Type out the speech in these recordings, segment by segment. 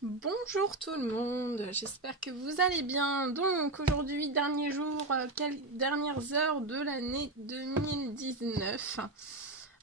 Bonjour tout le monde, j'espère que vous allez bien. Donc aujourd'hui, dernier jour, dernières heures de l'année 2019.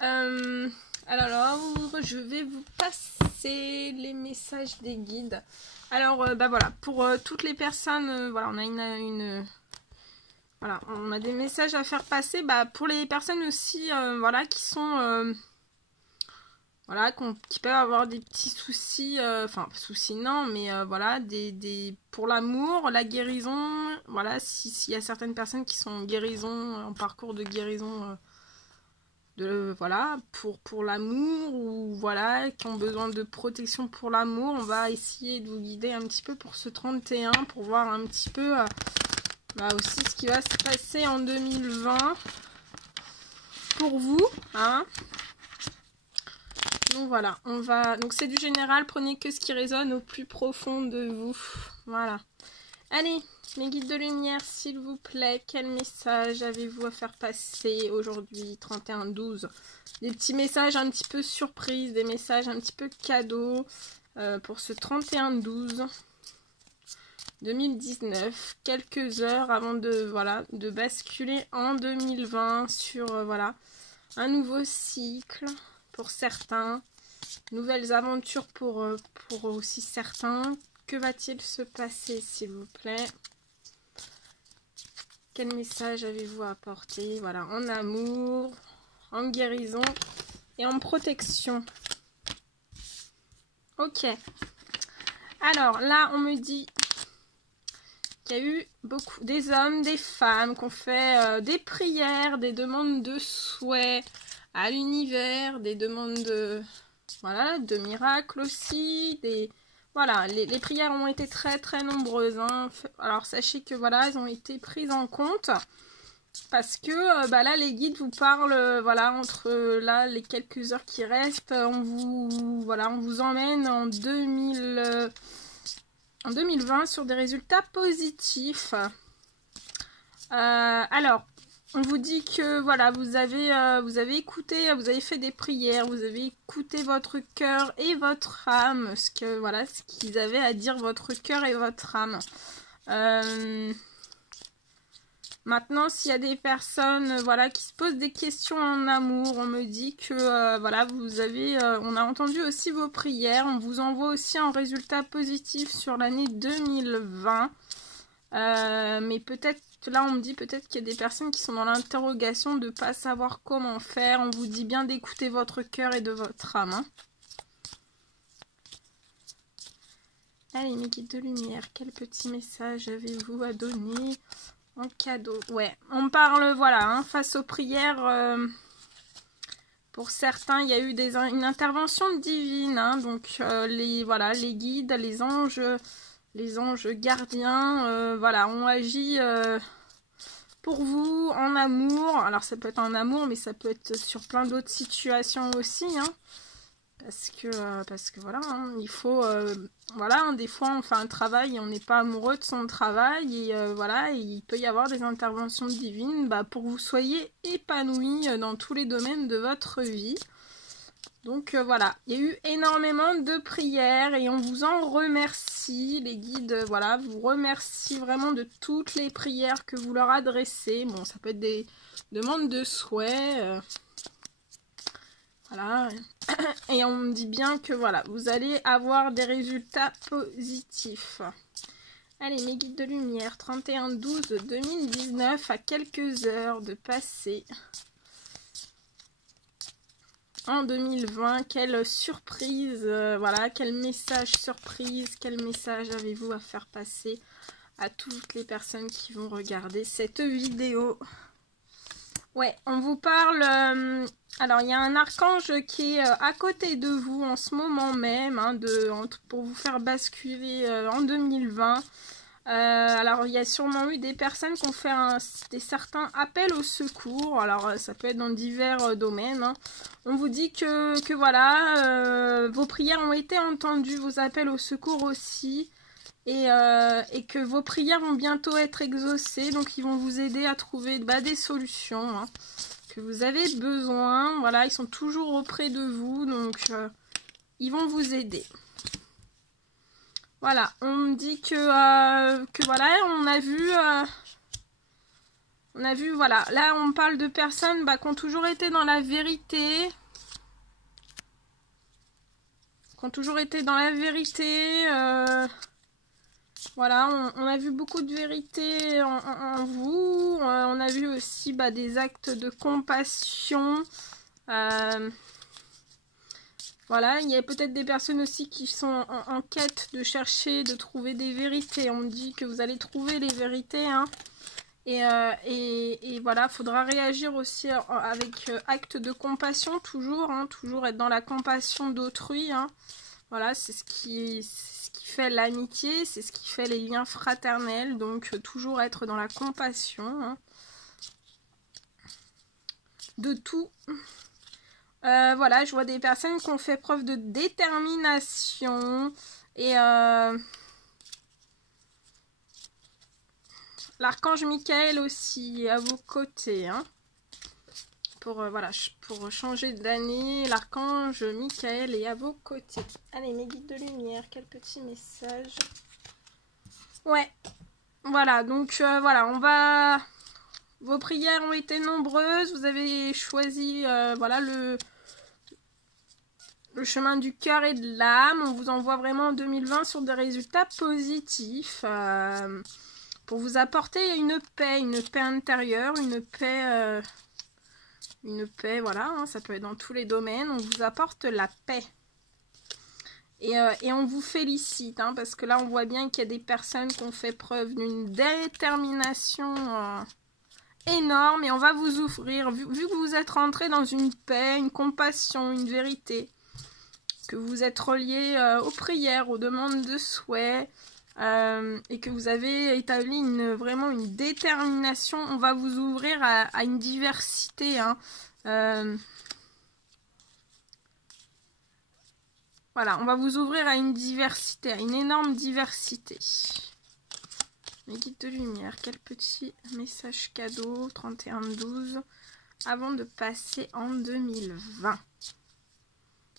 Alors, je vais vous passer les messages des guides. Alors, voilà, pour toutes les personnes, voilà, on a voilà, on a des messages à faire passer. Pour les personnes aussi, voilà, qui sont voilà, qui peuvent avoir des petits soucis, enfin soucis non, mais voilà, pour l'amour, la guérison, voilà, s'il y a certaines personnes qui sont en guérison, en parcours de guérison, voilà, pour l'amour, ou voilà, qui ont besoin de protection pour l'amour, on va essayer de vous guider un petit peu pour ce 31, pour voir un petit peu aussi ce qui va se passer en 2020 pour vous, hein. Donc voilà, donc c'est du général, prenez que ce qui résonne au plus profond de vous. Voilà. Allez, mes guides de lumière, s'il vous plaît, quel message avez-vous à faire passer aujourd'hui, 31-12? Des petits messages un petit peu surprise, des messages un petit peu cadeaux pour ce 31-12 2019, quelques heures avant de basculer en 2020 sur voilà, un nouveau cycle. Pour certains, nouvelles aventures pour aussi certains. Que va-t-il se passer, s'il vous plaît? Quel message avez-vous à apporter? Voilà, en amour, en guérison et en protection. Ok. Alors là, on me dit qu'il y a eu beaucoup des hommes, des femmes qui ont fait des prières, des demandes de souhaits à l'univers, des demandes de miracles aussi, voilà, les prières ont été très très nombreuses, hein. Alors sachez que voilà, elles ont été prises en compte parce que là les guides vous parlent, voilà, entre là les quelques heures qui restent, on vous emmène en 2020 sur des résultats positifs. Alors, on vous dit que voilà, vous avez écouté, vous avez fait des prières, vous avez écouté votre cœur et votre âme, ce qu'ils avaient à dire, votre cœur et votre âme. Maintenant, s'il y a des personnes voilà, qui se posent des questions en amour, on me dit que voilà, on a entendu aussi vos prières, on vous envoie aussi un résultat positif sur l'année 2020. Mais peut-être, là on me dit peut-être qu'il y a des personnes qui sont dans l'interrogation de ne pas savoir comment faire. On vous dit bien d'écouter votre cœur et de votre âme, hein. Allez, mes guides de lumière, quel petit message avez-vous à donner en cadeau? Ouais, on parle, voilà, hein, face aux prières, pour certains, il y a eu une intervention divine, hein, donc les guides, les anges gardiens, voilà, ont agi pour vous en amour. Alors ça peut être en amour, mais ça peut être sur plein d'autres situations aussi, hein, parce que voilà, hein, il faut voilà, hein, des fois on fait un travail et on n'est pas amoureux de son travail, et voilà, et il peut y avoir des interventions divines pour que vous soyez épanouis dans tous les domaines de votre vie. Donc voilà, il y a eu énormément de prières et on vous en remercie. Les guides, voilà, vous remercient vraiment de toutes les prières que vous leur adressez. Bon, ça peut être des demandes de souhait, voilà. Et on me dit bien que voilà, vous allez avoir des résultats positifs. Allez, mes guides de lumière, 31-12-2019, à quelques heures de passer en 2020, quelle surprise, voilà, quel message surprise, quel message avez-vous à faire passer à toutes les personnes qui vont regarder cette vidéo? Ouais, on vous parle, alors il y a un archange qui est à côté de vous en ce moment même, hein, pour vous faire basculer en 2020. Alors il y a sûrement eu des personnes qui ont fait certains appels au secours. Alors ça peut être dans divers domaines, hein. On vous dit que voilà, vos prières ont été entendues, vos appels au secours aussi, et que vos prières vont bientôt être exaucées. Donc ils vont vous aider à trouver des solutions, hein, que vous avez besoin. Voilà, ils sont toujours auprès de vous, donc ils vont vous aider. Voilà, on me dit que voilà, on a vu, voilà, là on parle de personnes qui ont toujours été dans la vérité. Voilà, on a vu beaucoup de vérité en vous. On a vu aussi des actes de compassion. Voilà, il y a peut-être des personnes aussi qui sont en quête de chercher, de trouver des vérités. On me dit que vous allez trouver les vérités, hein. Et voilà, il faudra réagir aussi avec acte de compassion, toujours, hein, toujours être dans la compassion d'autrui, hein. Voilà, c'est ce qui fait l'amitié, c'est ce qui fait les liens fraternels, donc toujours être dans la compassion, hein, de tout. Voilà, je vois des personnes qui ont fait preuve de détermination et l'archange Michael aussi à vos côtés, hein. Voilà, pour changer d'année, l'archange Michael est à vos côtés. Allez, mes guides de lumière, quel petit message. Ouais, voilà, donc voilà, vos prières ont été nombreuses, vous avez choisi, voilà, le chemin du cœur et de l'âme. On vous envoie vraiment en 2020 sur des résultats positifs, pour vous apporter une paix intérieure, une paix, voilà, hein, ça peut être dans tous les domaines. On vous apporte la paix. Et on vous félicite, hein, parce que là, on voit bien qu'il y a des personnes qui ont fait preuve d'une détermination énorme. Et on va vous ouvrir, vu que vous êtes rentré dans une paix, une compassion, une vérité, que vous êtes relié aux prières, aux demandes de souhait, et que vous avez établi vraiment une détermination, on va vous ouvrir à une diversité, hein. Voilà, on va vous ouvrir à une diversité, à une énorme diversité. Mes guides de lumière, quel petit message cadeau, 31-12, avant de passer en 2020.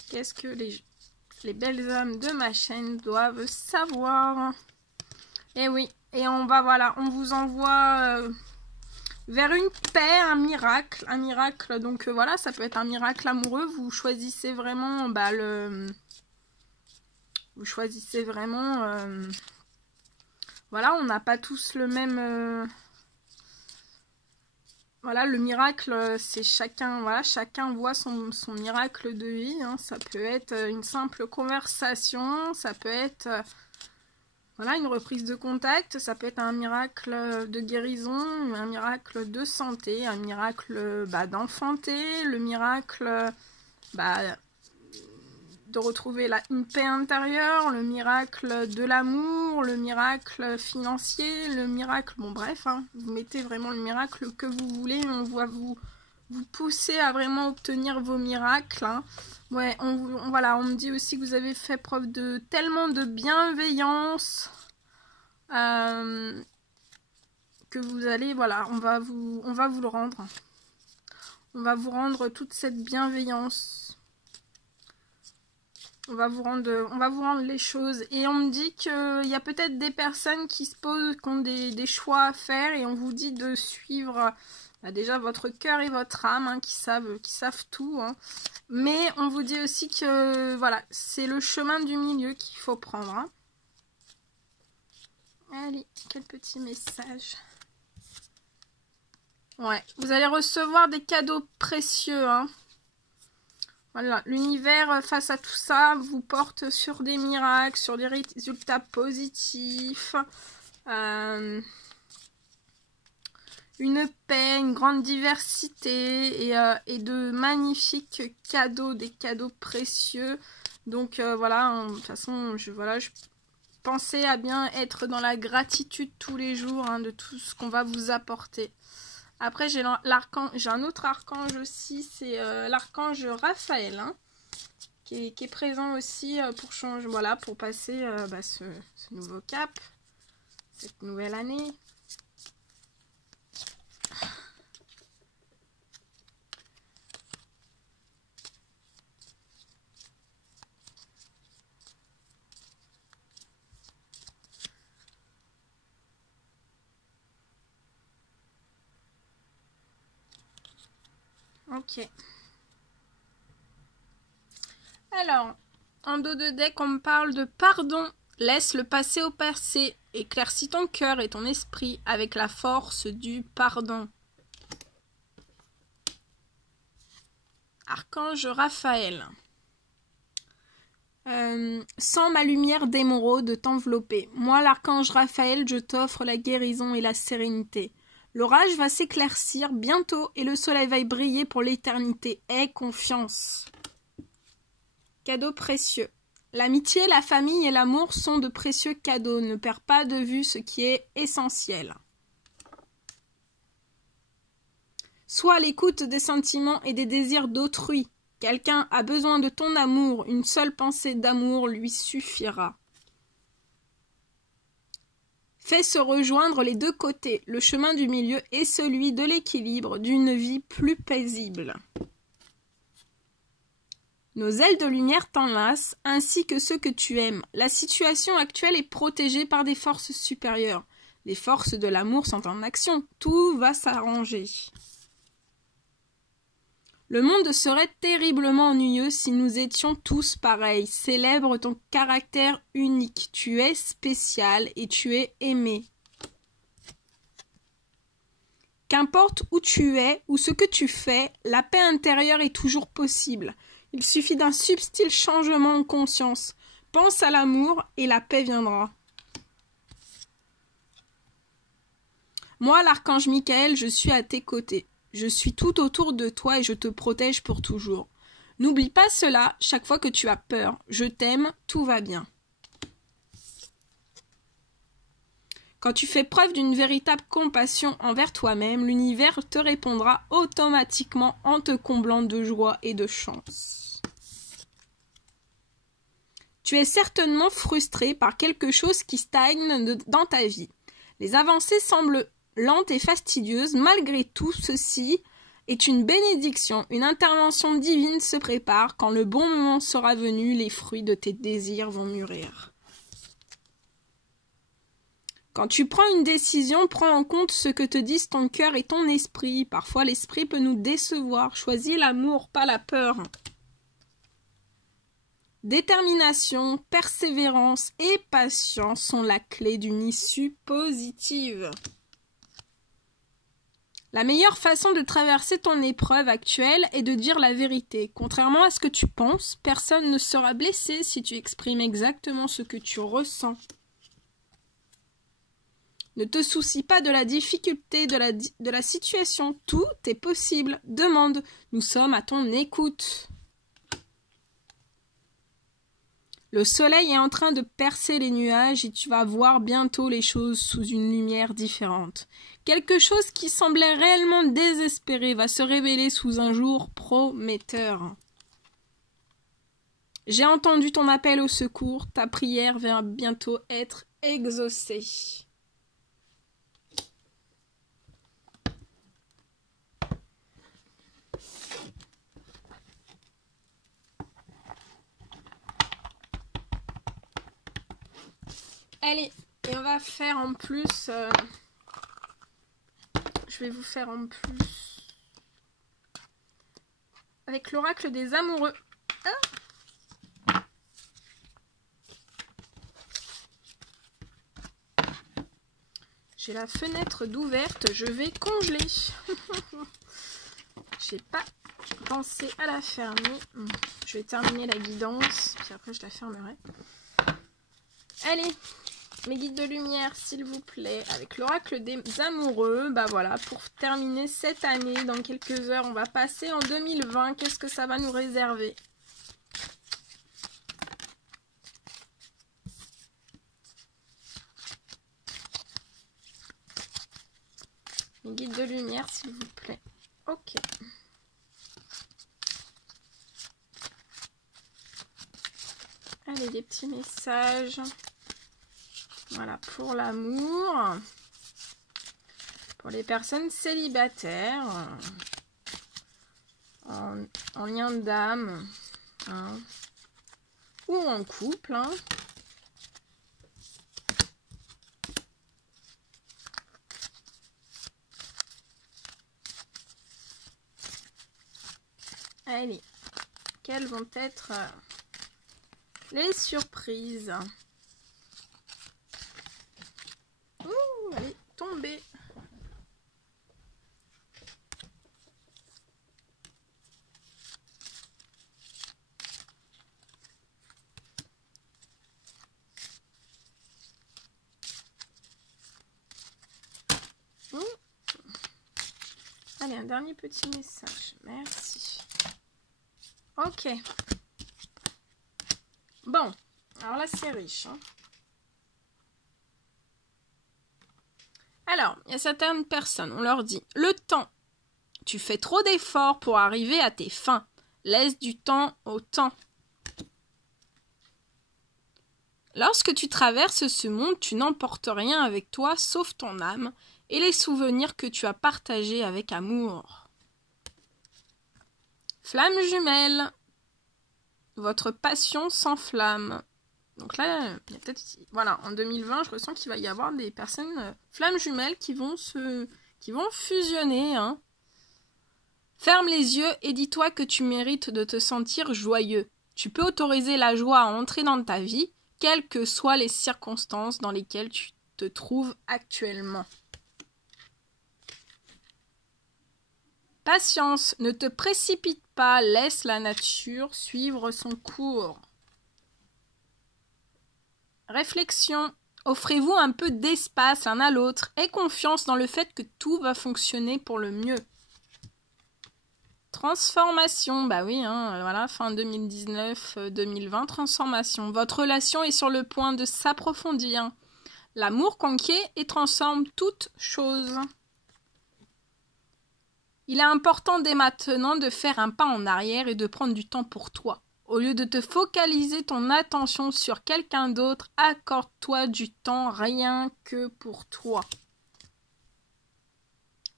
Qu'est-ce que les belles âmes de ma chaîne doivent savoir? Et oui, et voilà, on vous envoie vers une paix, un miracle, donc voilà, ça peut être un miracle amoureux, vous choisissez vraiment, vous choisissez vraiment, voilà, on n'a pas tous le même, voilà, le miracle, c'est chacun, voilà, chacun voit son miracle de vie, hein. Ça peut être une simple conversation, ça peut être, voilà, une reprise de contact, ça peut être un miracle de guérison, un miracle de santé, un miracle d'enfanter, le miracle de retrouver une paix intérieure, le miracle de l'amour, le miracle financier, le miracle, bon bref, hein, vous mettez vraiment le miracle que vous voulez, on va vous pousser à vraiment obtenir vos miracles, hein. Ouais, voilà, on me dit aussi que vous avez fait preuve de tellement de bienveillance, que vous allez, voilà, on va vous le rendre. On va vous rendre toute cette bienveillance. On va vous rendre les choses. Et on me dit qu'il y a peut-être des personnes qui se posent, qui ont des choix à faire, et on vous dit de suivre déjà votre cœur et votre âme, hein, qui savent tout, hein. Mais on vous dit aussi que voilà, c'est le chemin du milieu qu'il faut prendre, hein. Allez, quel petit message. Ouais, vous allez recevoir des cadeaux précieux, hein. Voilà, l'univers face à tout ça vous porte sur des miracles, sur des résultats positifs, une paix, une grande diversité et de magnifiques cadeaux, des cadeaux précieux. Donc voilà, de toute façon, je pensais à bien être dans la gratitude tous les jours, hein, de tout ce qu'on va vous apporter. Après, j'ai un autre archange aussi, c'est l'archange Raphaël, hein, qui est présent aussi pour changer, voilà, pour passer ce nouveau cap, cette nouvelle année. Ok. Alors, en dos de deck, on me parle de pardon. Laisse le passé au passé. Éclaircis ton cœur et ton esprit avec la force du pardon. Archange Raphaël. Sens ma lumière d'émeraude t'envelopper. Moi, l'archange Raphaël, je t'offre la guérison et la sérénité. L'orage va s'éclaircir bientôt et le soleil va briller pour l'éternité. Aie confiance. Cadeaux précieux. L'amitié, la famille et l'amour sont de précieux cadeaux. Ne perds pas de vue ce qui est essentiel. Sois à l'écoute des sentiments et des désirs d'autrui. Quelqu'un a besoin de ton amour. Une seule pensée d'amour lui suffira. Fais se rejoindre les deux côtés. Le chemin du milieu est celui de l'équilibre, d'une vie plus paisible. Nos ailes de lumière t'enlacent, ainsi que ceux que tu aimes. La situation actuelle est protégée par des forces supérieures. Les forces de l'amour sont en action. Tout va s'arranger. Le monde serait terriblement ennuyeux si nous étions tous pareils. Célèbre ton caractère unique. Tu es spécial et tu es aimé. Qu'importe où tu es ou ce que tu fais, la paix intérieure est toujours possible. Il suffit d'un subtil changement en conscience. Pense à l'amour et la paix viendra. Moi, l'archange Michael, je suis à tes côtés. Je suis tout autour de toi et je te protège pour toujours. N'oublie pas cela chaque fois que tu as peur. Je t'aime, tout va bien. Quand tu fais preuve d'une véritable compassion envers toi-même, l'univers te répondra automatiquement en te comblant de joie et de chance. Tu es certainement frustré par quelque chose qui stagne dans ta vie. Les avancées semblent lentes et fastidieuses. Malgré tout, ceci est une bénédiction. Une intervention divine se prépare. Quand le bon moment sera venu, les fruits de tes désirs vont mûrir. Quand tu prends une décision, prends en compte ce que te disent ton cœur et ton esprit. Parfois, l'esprit peut nous décevoir. Choisis l'amour, pas la peur. Détermination, persévérance et patience sont la clé d'une issue positive. La meilleure façon de traverser ton épreuve actuelle est de dire la vérité. Contrairement à ce que tu penses, personne ne sera blessé si tu exprimes exactement ce que tu ressens. Ne te soucie pas de la difficulté de la situation. Tout est possible. Demande. Nous sommes à ton écoute. Le soleil est en train de percer les nuages et tu vas voir bientôt les choses sous une lumière différente. Quelque chose qui semblait réellement désespéré va se révéler sous un jour prometteur. J'ai entendu ton appel au secours. Ta prière va bientôt être exaucée. Allez, et on va faire en plus... je vais vous faire en plus... avec l'oracle des amoureux. Ah, j'ai la fenêtre d'ouverte, je vais congeler. J'ai pas pensé à la fermer. Je vais terminer la guidance, puis après je la fermerai. Allez, mes guides de lumière, s'il vous plaît, avec l'oracle des amoureux. Bah voilà, pour terminer cette année, dans quelques heures, on va passer en 2020. Qu'est-ce que ça va nous réserver ? Mes guides de lumière, s'il vous plaît. Ok. Allez, des petits messages. Voilà, pour l'amour. Pour les personnes célibataires. En lien d'âme. Hein, ou en couple. Hein. Allez, quelles vont être les surprises? Ouh, elle est tombée. Ouh. Allez, un dernier petit message. Merci. Ok. Bon, alors là, c'est riche. Hein. Alors, il y a certaines personnes, on leur dit, le temps, tu fais trop d'efforts pour arriver à tes fins. Laisse du temps au temps. Lorsque tu traverses ce monde, tu n'emportes rien avec toi sauf ton âme et les souvenirs que tu as partagés avec amour. Flamme jumelle. Votre passion s'enflamme. Donc là, il y a peut-être... Voilà, en 2020, je ressens qu'il va y avoir des personnes flammes jumelles qui vont fusionner. Hein. Ferme les yeux et dis-toi que tu mérites de te sentir joyeux. Tu peux autoriser la joie à entrer dans ta vie, quelles que soient les circonstances dans lesquelles tu te trouves actuellement. Patience, ne te précipite pas, laisse la nature suivre son cours. Réflexion, offrez-vous un peu d'espace l'un à l'autre et confiance dans le fait que tout va fonctionner pour le mieux. Transformation, bah oui, hein, voilà, fin 2019-2020, transformation. Votre relation est sur le point de s'approfondir. L'amour conquiert et transforme toute chose. Il est important dès maintenant de faire un pas en arrière et de prendre du temps pour toi. Au lieu de te focaliser ton attention sur quelqu'un d'autre, accorde-toi du temps rien que pour toi.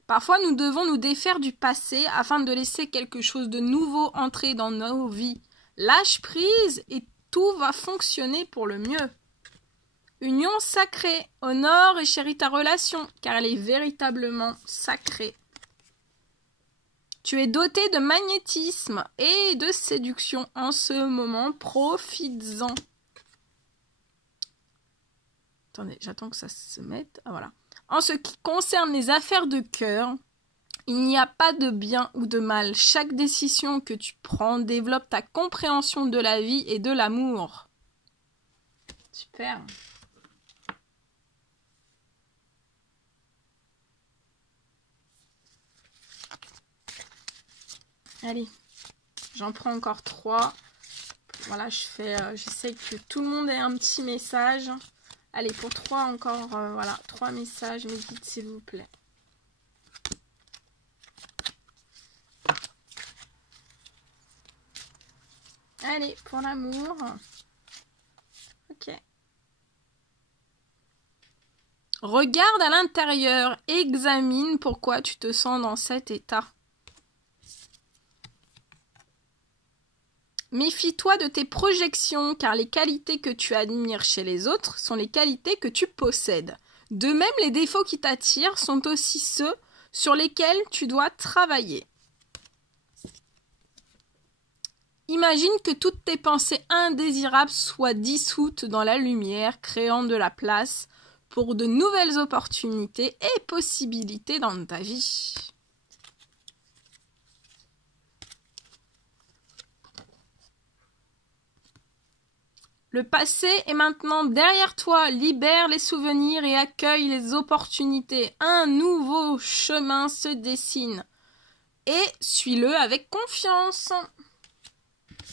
Parfois, nous devons nous défaire du passé afin de laisser quelque chose de nouveau entrer dans nos vies. Lâche prise et tout va fonctionner pour le mieux. Union sacrée, honore et chéris ta relation, car elle est véritablement sacrée. Tu es doté de magnétisme et de séduction en ce moment, profites-en. Attendez, j'attends que ça se mette. Ah voilà. En ce qui concerne les affaires de cœur, il n'y a pas de bien ou de mal. Chaque décision que tu prends développe ta compréhension de la vie et de l'amour. Super. Allez, j'en prends encore 3. Voilà, j'essaie que tout le monde ait un petit message. Allez, pour 3 encore, voilà, 3 messages, mes guides, s'il vous plaît. Allez, pour l'amour. Ok. Regarde à l'intérieur, examine pourquoi tu te sens dans cet état. Méfie-toi de tes projections, car les qualités que tu admires chez les autres sont les qualités que tu possèdes. De même, les défauts qui t'attirent sont aussi ceux sur lesquels tu dois travailler. Imagine que toutes tes pensées indésirables soient dissoutes dans la lumière, créant de la place pour de nouvelles opportunités et possibilités dans ta vie. Le passé est maintenant derrière toi, libère les souvenirs et accueille les opportunités. Un nouveau chemin se dessine et suis-le avec confiance.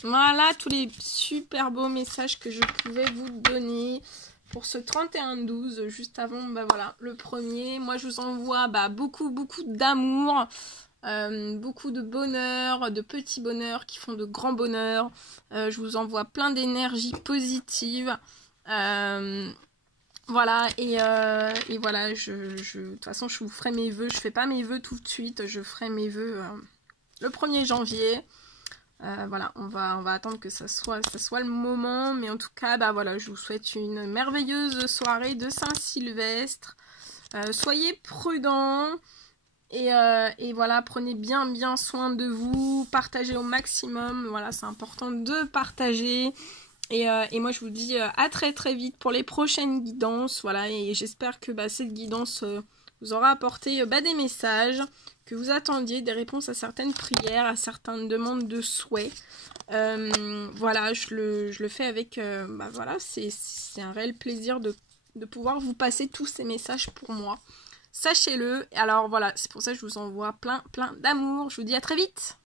Voilà tous les super beaux messages que je pouvais vous donner pour ce 31-12, juste avant voilà, le premier. Moi je vous envoie beaucoup d'amour. Beaucoup de bonheur, de petits bonheurs qui font de grands bonheurs. Je vous envoie plein d'énergie positive. Voilà, et voilà, de toute façon, je vous ferai mes vœux. Je fais pas mes vœux tout de suite, je ferai mes vœux le 1er janvier. Voilà, on va attendre que ça soit le moment. Mais en tout cas, voilà, je vous souhaite une merveilleuse soirée de Saint-Sylvestre. Soyez prudents. Et voilà, prenez bien soin de vous, partagez au maximum, voilà, c'est important de partager. Et moi je vous dis à très vite pour les prochaines guidances, voilà, et j'espère que cette guidance vous aura apporté des messages, que vous attendiez des réponses à certaines prières, à certaines demandes de souhaits. Voilà, je le fais avec, voilà, c'est un réel plaisir de pouvoir vous passer tous ces messages pour moi. Sachez-le. Alors voilà, c'est pour ça que je vous envoie plein d'amour. Je vous dis à très vite.